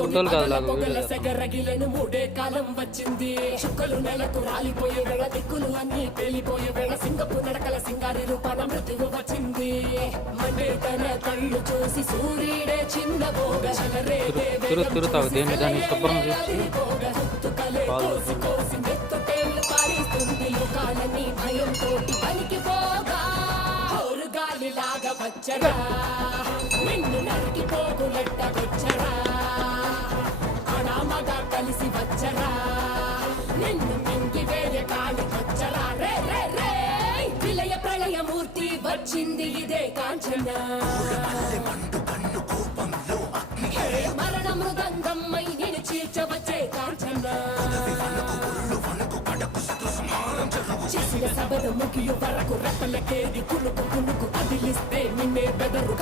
ఫోటోలు కాదు లాగా మూడే కాలం వచ్చింది చుక్కలు నెలకు రాలిపోయే వేళ దిక్కులు అన్ని పేలిపోయే వేళ సింగపు నడకల సింగారి రూపాన మృత్యువు వచ్చింది మండే తన కళ్ళు చూసి సూర్యుడే చిన్న బోగ తిరుగుతావు దేన్ని దాన్ని శుభ్రం చేసి కోసి కోసి మెత్తుటేళ్లు పారిస్తుంది లోకాలని భయంతో పనికి పోగా గాలిలాగా వచ్చరా నిన్ను నరికి పోగులెట్టగొచ్చరా అనామగా కలిసి వచ్చరా నిన్ను మింగి వేయ కాలికొచ్చరా రే రే రే విలయ ప్రళయమూర్తి వచ్చింది ఇదే కాంచన మరణ మృదంగమ్మై నేను చీల్చవచ్చే కాంచన చేసిన సబద ముగియు వరకు రెప్పలకేది కునుకు కునుకు అదిలిస్తే నిన్నే బెదరు